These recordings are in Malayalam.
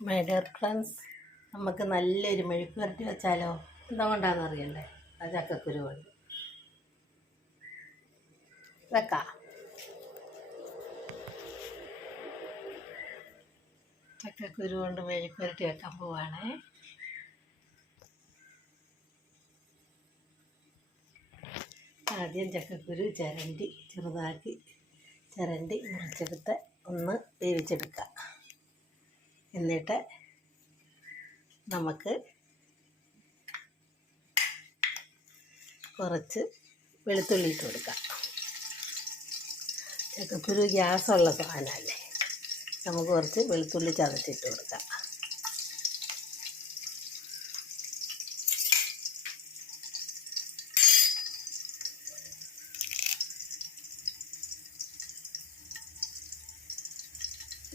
മൈ ഡിയർ ഫ്രണ്ട്സ് നമുക്ക് നല്ലൊരു മെഴുക്ക് പുരട്ടി വെച്ചാലോ എന്തുകൊണ്ടാണെന്ന് അറിയണ്ടേ? ആ ചക്കക്കുരു കൊണ്ട്. വെക്കാം. ചക്കക്കുരു കൊണ്ട് മെഴുക്ക് പുരട്ടി വെക്കാൻ പോവാണേ. ആദ്യം ചക്കക്കുരു ചിരണ്ടി ചെറുതാക്കി ചിരണ്ടി മുറിച്ചെടുത്ത് ഒന്ന് വേവിച്ചെടുക്കുക എന്നിട്ട് നമുക്ക് കുറച്ച് വെളുത്തുള്ളി ഇട്ട് കൊടുക്കാം. ചക്കക്കുരു ഗ്യാസുള്ള സാധനമല്ലേ? നമുക്ക് കുറച്ച് വെളുത്തുള്ളി ചതച്ചിട്ട് കൊടുക്കാം.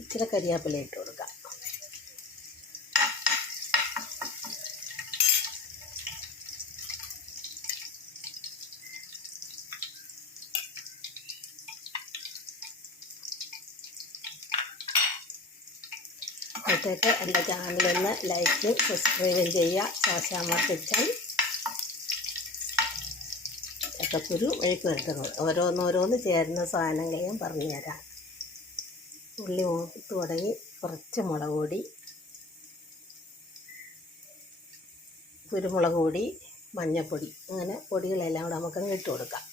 ഇച്ചിരി കരിയാപ്പില ഇട്ട് അപ്പോഴത്തേക്ക് എന്റെ ചാനലൊന്ന് ലൈക്കും സബ്സ്ക്രൈബും ചെയ്യുക. ശാശാമ കിച്ചൺ ചക്കക്കുരു വഴിക്ക് വരുത്തുന്നത് ഓരോന്നോരോന്ന് ചേരുന്ന സാധനങ്ങൾ ഞാൻ പറഞ്ഞുതരാം ഉള്ളി മൂത്ത് തുടങ്ങി കുറച്ച് മുളക് പൊടി കുരുമുളക് പൊടി മഞ്ഞൾപ്പൊടി അങ്ങനെ പൊടികളെല്ലാം കൂടെ നമുക്കങ്ങ് ഇട്ട് കൊടുക്കാം.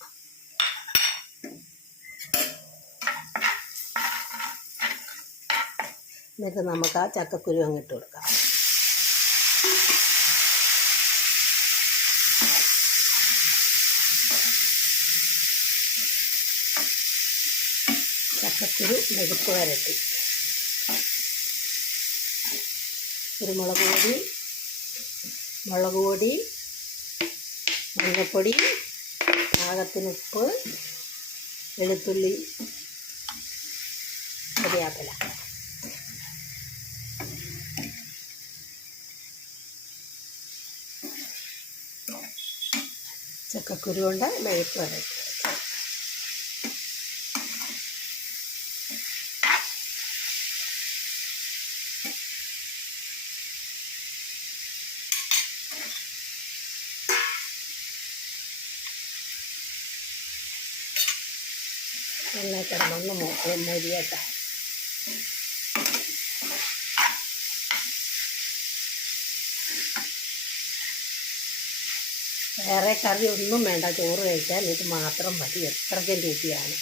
എന്നിട്ട് നമുക്ക് ആ ചക്കക്കുരു അങ്ങ് ഇട്ട് കൊടുക്കാം. ചക്കക്കുരു മെഴുക്ക് വരട്ടി. കുരുമുളക് പൊടി മുളക് പൊടി മഞ്ഞൾപ്പൊടി പാകത്തിന് ഉപ്പ് വെളുത്തുള്ളി കരിയാപ്പില. ചക്കക്കുരു കൊണ്ട് മെഴുക്ക് വരട്ടി എണ്ണ കിടന്നൊന്ന് മോ- മൊരിയട്ടെ വേറെ കറി ഒന്നും വേണ്ട ചോറ് കഴിക്കാൻ ഇത് മാത്രം മതി. എത്രയ്ക്കും രുചിയാണ്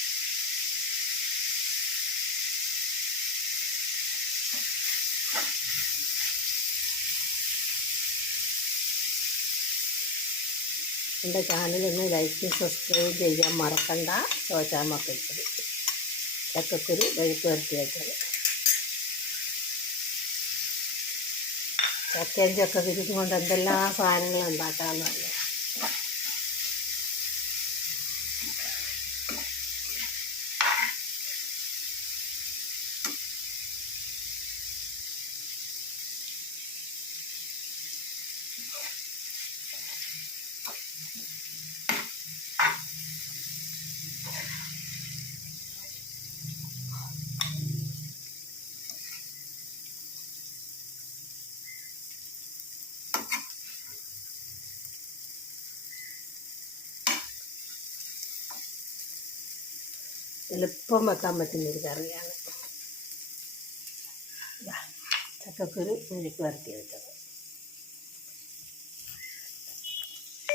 എന്റെ ചാനലൊന്ന് ലൈക്ക് സബ്സ്ക്രൈബ് ചെയ്യാൻ മറക്കണ്ട. ചോച്ചാമ്മക്കരുത് ചക്കക്കുരു വഴുക്ക് വരുത്തി വെച്ചത് ചക്കയും ചക്കക്കുരും കൊണ്ട് എന്തെല്ലാം സാധനങ്ങൾ ഉണ്ടാക്കാമെന്നറിയാം Thank you. എളുപ്പം വെക്കാൻ പറ്റുന്ന ഒരു കറിയാണ്. ചക്കക്കുരു മെഴുക്ക് വരട്ടി വെച്ചത്